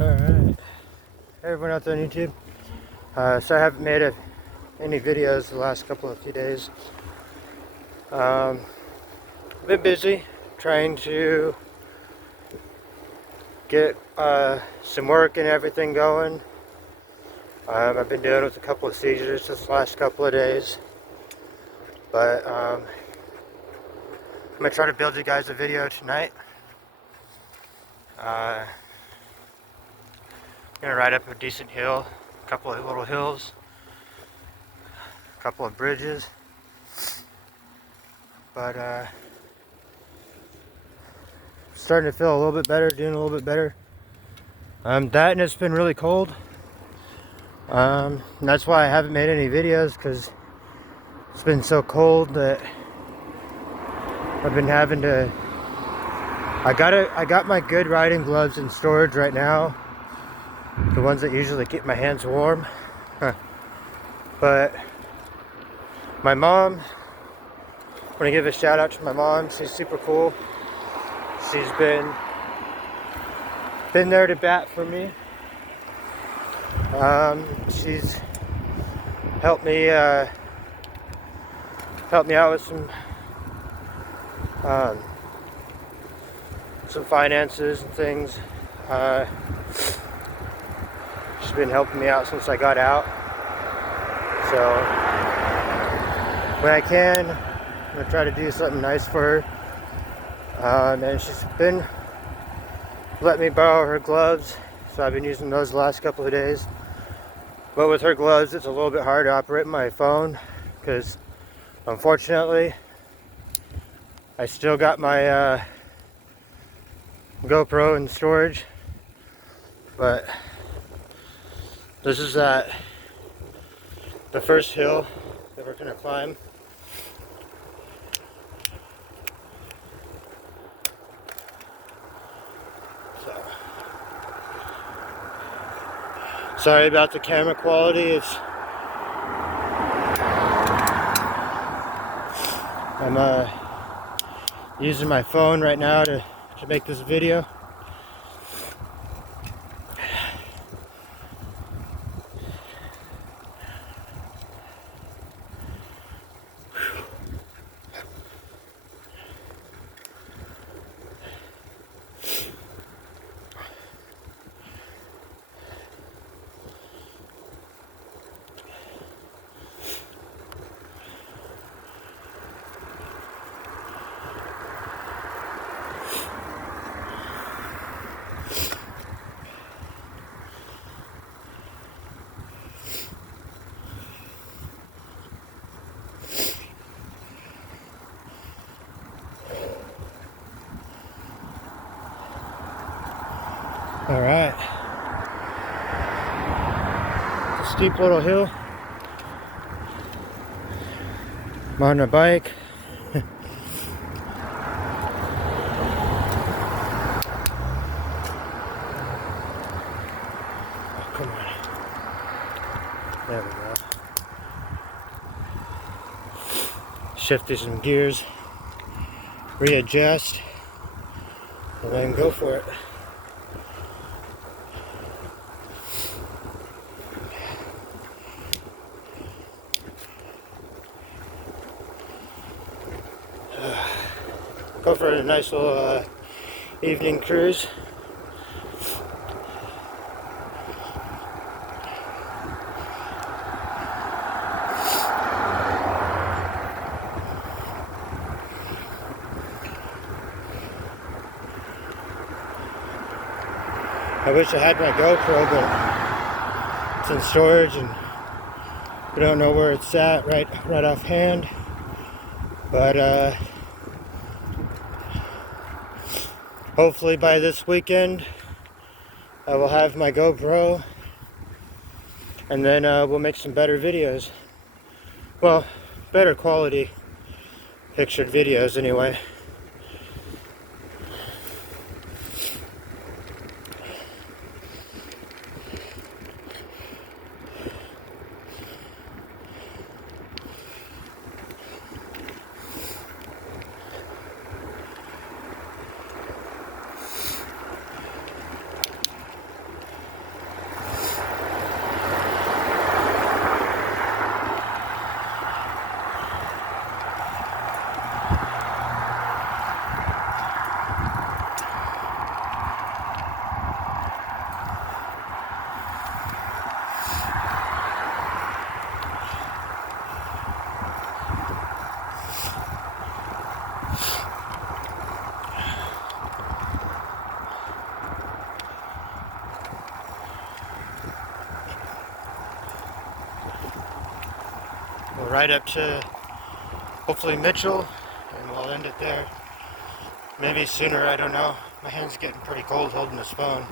Alright, hey everyone out there on YouTube. So I haven't made any videos the last few days. I've been busy trying to get some work and everything going. I've been dealing with a couple of seizures this last couple of days. But I'm going to try to build you guys a video tonight. I'm going to ride up a decent hill, a couple of little hills, a couple of bridges. But starting to feel a little bit better, doing a little bit better. That and it's been really cold. And that's why I haven't made any videos, because it's been so cold that I've been having to. I got my good riding gloves in storage right now, the ones that usually keep my hands warm. But my mom, I want to give a shout out to my mom. She's super cool. She's been there to bat for me. She's helped me out with some finances and things. She's been helping me out since I got out. So when I can, I'm gonna try to do something nice for her. And she's been letting me borrow her gloves, so I've been using those the last couple of days. But with her gloves, it's a little bit hard to operate my phone, because unfortunately I still got my GoPro in storage. But this is the first hill that we're gonna climb. So sorry about the camera quality. I'm using my phone right now to make this video. All right, steep little hill. I'm on a bike. Oh, come on. There we go. Shift some gears, readjust, and then go for it. Go for a nice little evening cruise. I wish I had my GoPro, but it's in storage and we don't know where it's at right offhand. But hopefully by this weekend I will have my GoPro, and then we'll make some better videos. Well, better quality pictured videos anyway. right up to hopefully Mitchell, and we'll end it there. Maybe sooner, I don't know. My hand's getting pretty cold holding this phone.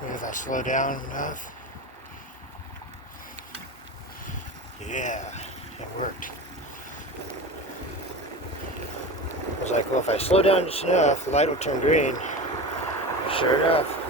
And if I slow down enough, yeah, it worked. I was like, well, if I slow down just enough, the light will turn green. Sure enough.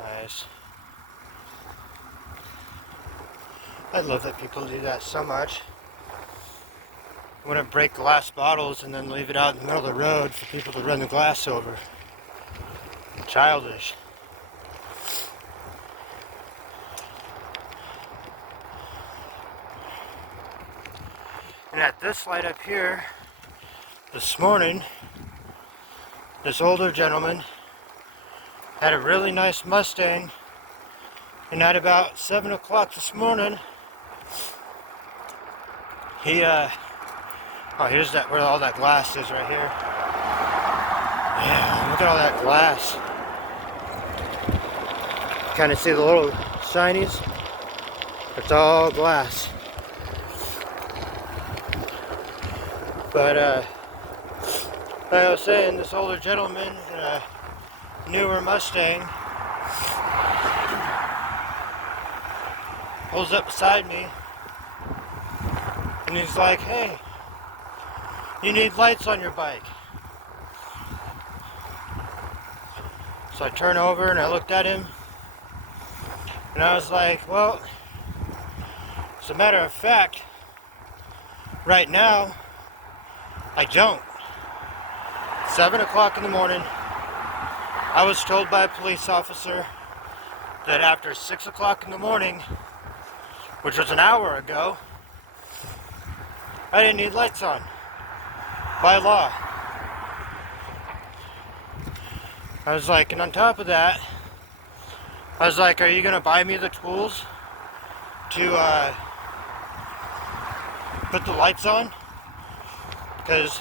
Nice. I love that people do that so much. I want to break glass bottles and then leave it out in the middle of the road for people to run the glass over. Childish. And at this light up here, this morning, this older gentleman had a really nice Mustang, and at about 7 o'clock this morning, he, oh, here's that, where all that glass is right here. Yeah, look at all that glass. Kind of see the little shinies? It's all glass. But, like I was saying, this older gentleman in a newer Mustang pulls up beside me, and he's like, hey, you need lights on your bike. So I turn over and I looked at him, and I was like, well, as a matter of fact, right now, I don't. 7 o'clock in the morning, I was told by a police officer that after 6 o'clock in the morning, which was an hour ago, I didn't need lights on, by law. I was like, and on top of that, I was like, are you gonna buy me the tools to put the lights on? Because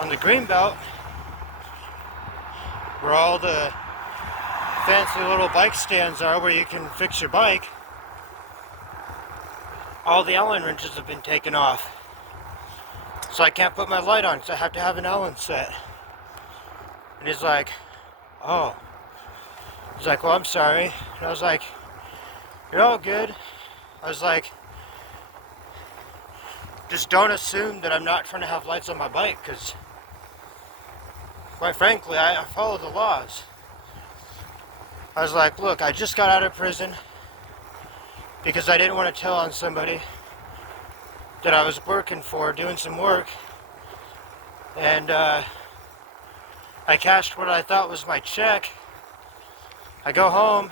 on the greenbelt, where all the fancy little bike stands are where you can fix your bike, all the Allen wrenches have been taken off. So I can't put my light on because I have to have an Allen set. And he's like, oh. He's like, well, I'm sorry. And I was like, you're all good. I was like, just don't assume that I'm not trying to have lights on my bike, because quite frankly, I follow the laws. I was like, look, I just got out of prison because I didn't want to tell on somebody that I was working for, doing some work, and I cashed what I thought was my check. I go home,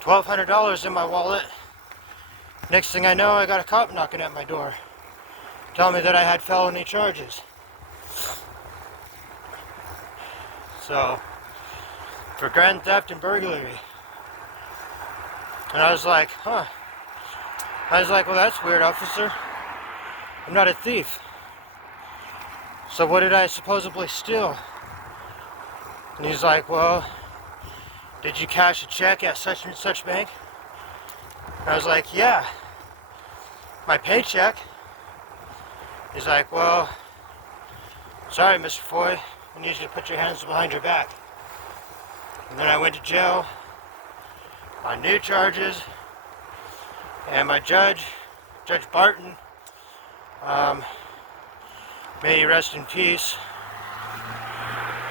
$1,200 in my wallet. Next thing I know, I got a cop knocking at my door, telling me that I had felony charges. So, for grand theft and burglary. And I was like, huh. I was like, well, that's weird, officer. I'm not a thief. So what did I supposedly steal? And he's like, well, did you cash a check at such and such bank? And I was like, yeah, my paycheck. He's like, well, sorry, Mr. Foy, I need you to put your hands behind your back. And then I went to jail on new charges, and my Judge Barton, may he rest in peace.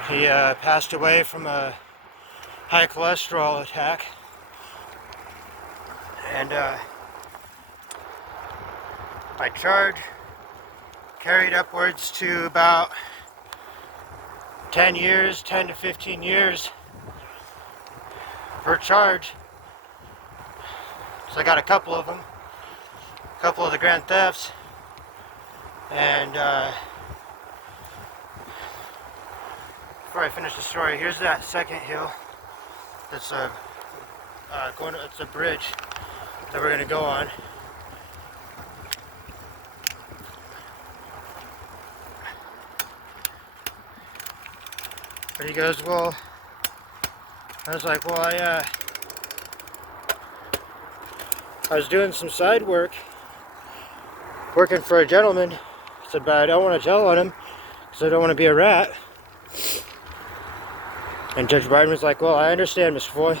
He passed away from a high cholesterol attack, and my charge carried upwards to about 10 to 15 years per charge. So I got a couple of them, a couple of the grand thefts, and before I finish the story, here's that second hill. That's it's a bridge that we're gonna go on. But he goes, well, I was like, well, I was doing some side work, working for a gentleman. I said, but I don't want to tell on him because I don't want to be a rat. And Judge Barton was like, well, I understand, Mr. Foy.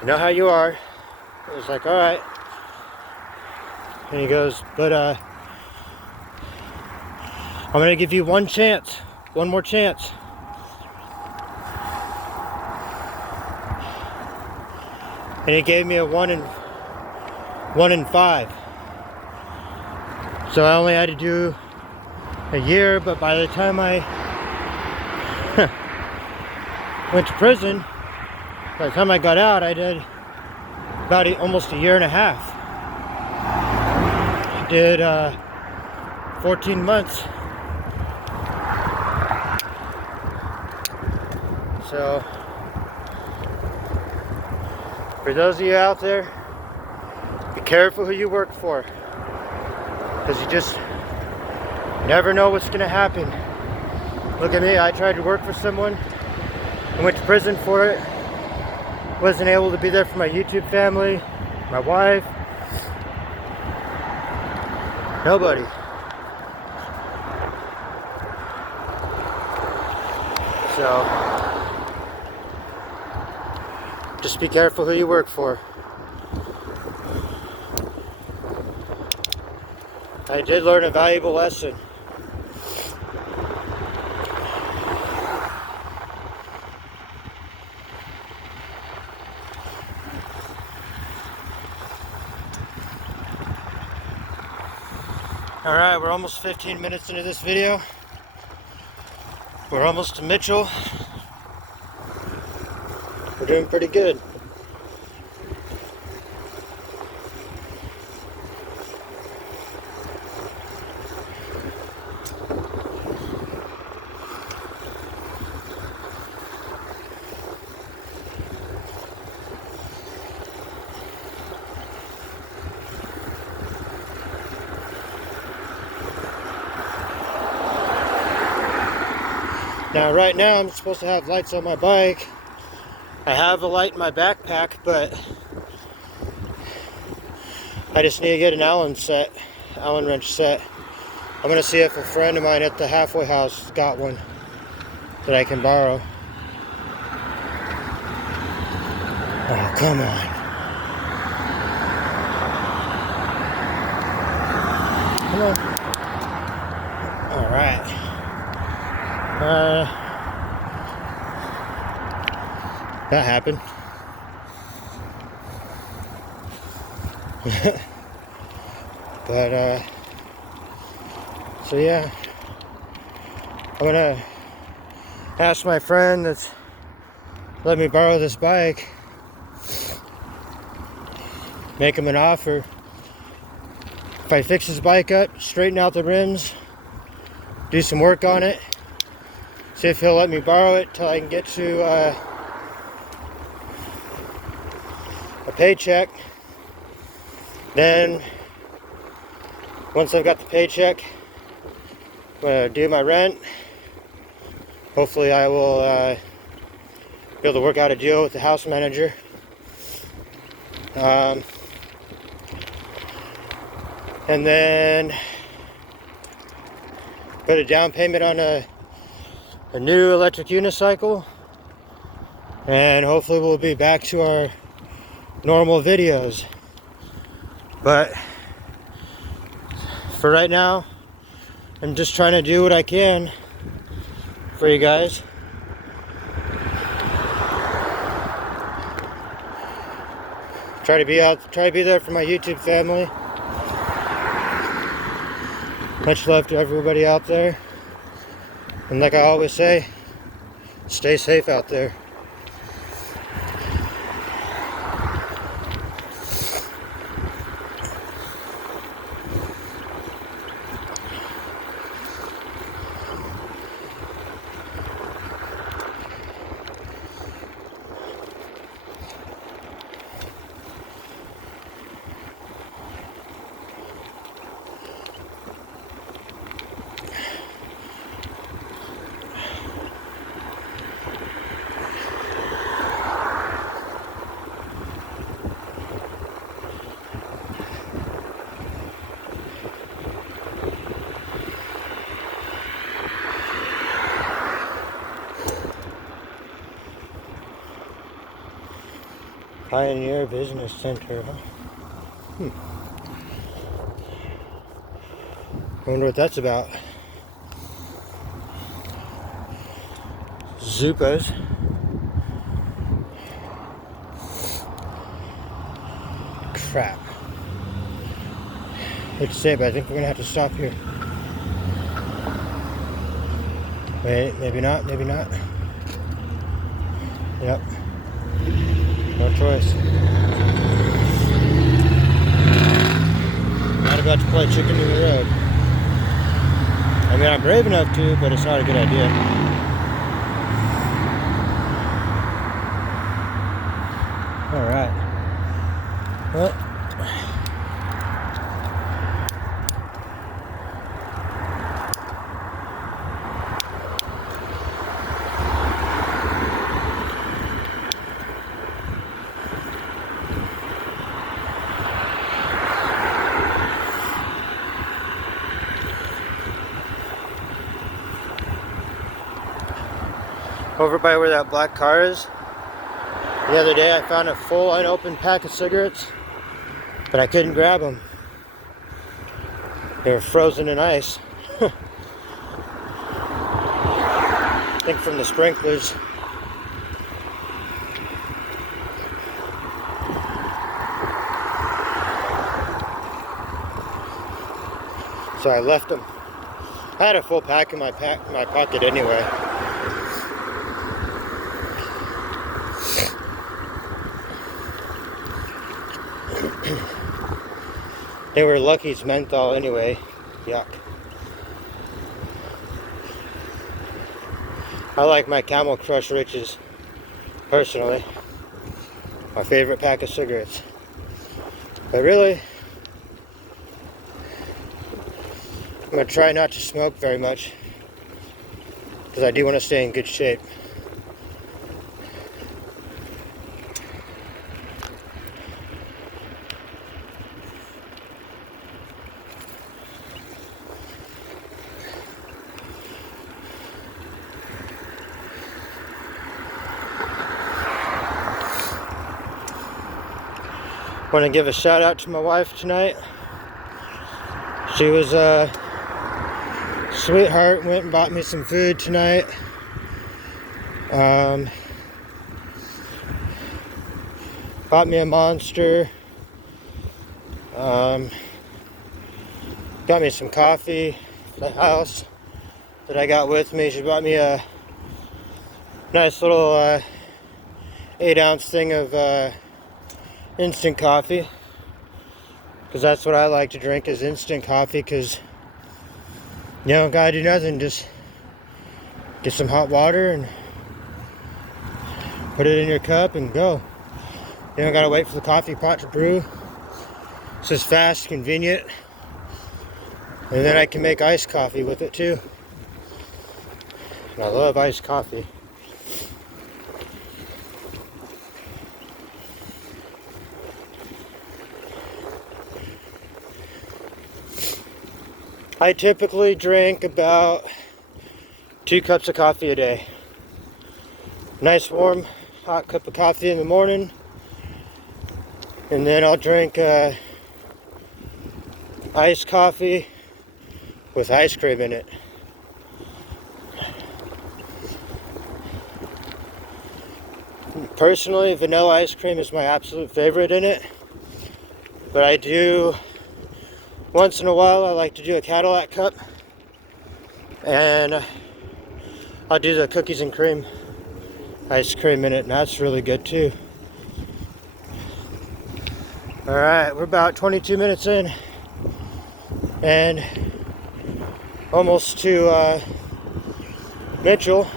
I know how you are. I was like, all right. And he goes, but I'm going to give you one more chance. And he gave me a 1 in 5. So I only had to do a year, but by the time I went to prison, by the time I got out, I did about almost a year and a half. I did 14 months. So, for those of you out there, be careful who you work for, because you just never know what's going to happen. Look at me, I tried to work for someone. I went to prison for it. Wasn't able to be there for my YouTube family, my wife. Nobody. So, just be careful who you work for. I did learn a valuable lesson. Alright, we're almost 15 minutes into this video. We're almost to Mitchell. We're doing pretty good. Now right now I'm supposed to have lights on my bike. I have a light in my backpack, but I just need to get an Allen wrench set. I'm gonna see if a friend of mine at the halfway house got one that I can borrow. Oh, come on. Come on. All right. That happened. But so yeah, I'm gonna asked my friend that's let me borrow this bike, make him an offer. If I fix his bike up, straighten out the rims, do some work on it, see if he'll let me borrow it till I can get to a paycheck. Then once I've got the paycheck, I'm gonna do my rent. Hopefully I will be able to work out a deal with the house manager. And then put a down payment on a new electric unicycle, and hopefully we'll be back to our normal videos. But for right now, I'm just trying to do what I can for you guys. Try to be there for my YouTube family. Much love to everybody out there. And like I always say, stay safe out there. Pioneer Business Center, huh? I wonder what that's about. Zupas. Crap. Hate to say it, but I think we're gonna have to stop here. Wait, maybe not, maybe not. Yep. No choice. Not about to play chicken in the road. I mean, I'm brave enough to, but it's not a good idea. Alright. Well. Over by where that black car is, the other day I found a full unopened pack of cigarettes, but I couldn't grab them. They were frozen in ice. I think from the sprinklers. So I left them. I had a full pack in my pocket anyway. They were Lucky's menthol anyway. Yuck. I like my Camel Crush Riches, personally. My favorite pack of cigarettes. But really, I'm going to try not to smoke very much, because I do want to stay in good shape. Want to give a shout out to my wife tonight. She was a sweetheart, went and bought me some food tonight. Bought me a Monster. Got me some coffee for the house that I got with me. She bought me a Nice little 8-ounce thing of instant coffee, because that's what I like to drink, is instant coffee. Because you don't gotta do nothing, just get some hot water and put it in your cup and go. You don't gotta wait for the coffee pot to brew. It's just fast, convenient, and then I can make iced coffee with it too. And I love iced coffee. I typically drink about 2 cups of coffee a day. Nice warm hot cup of coffee in the morning, and then I'll drink iced coffee with ice cream in it. Personally, vanilla ice cream is my absolute favorite in it, but I do, once in a while, I like to do a Cadillac cup, and I'll do the cookies and cream ice cream in it, and that's really good too. Alright, we're about 22 minutes in, and almost to Mitchell.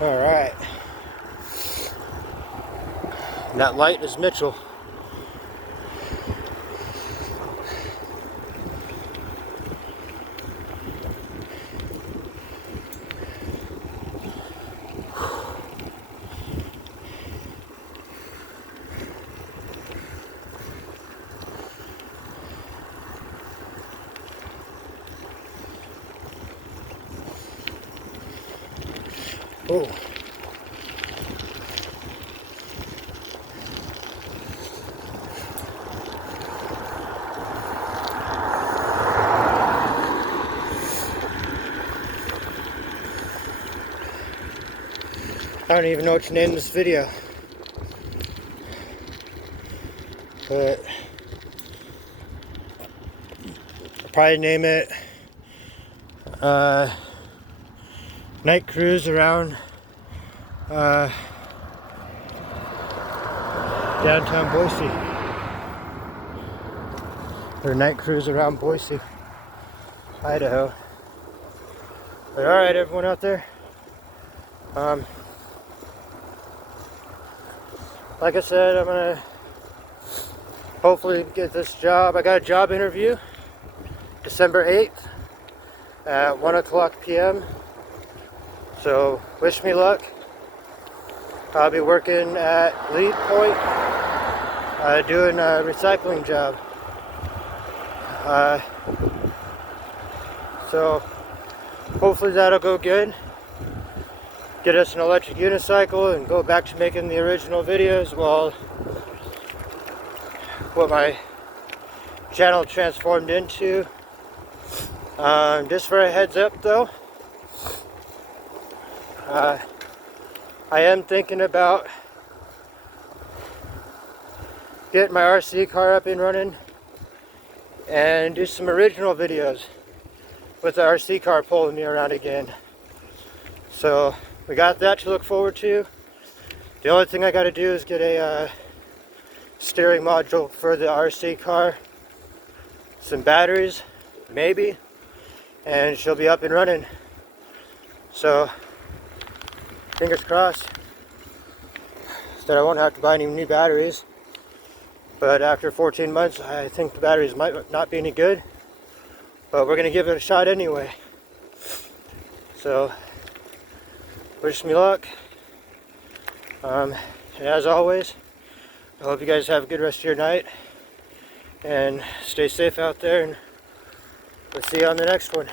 Alright. That light is Mitchell. Oh. I don't even know what to name this video, but I'll probably name it Night Cruise Around Downtown Boise, or Night Cruise Around Boise, Idaho. But alright, everyone out there, like I said, I'm gonna hopefully get this job. I got a job interview December 8th at 1:00 p.m. So wish me luck. I'll be working at Lead Point, doing a recycling job. So hopefully that'll go good. Get us an electric unicycle and go back to making the original videos while what my channel transformed into. Just for a heads up though, I am thinking about getting my RC car up and running and do some original videos with the RC car pulling me around again. So we got that to look forward to. The only thing I got to do is get a steering module for the RC car, some batteries, maybe, and she'll be up and running. So fingers crossed that I won't have to buy any new batteries. But after 14 months, I think the batteries might not be any good. But we're going to give it a shot anyway. So wish me luck. And as always, I hope you guys have a good rest of your night. And stay safe out there. And we'll see you on the next one.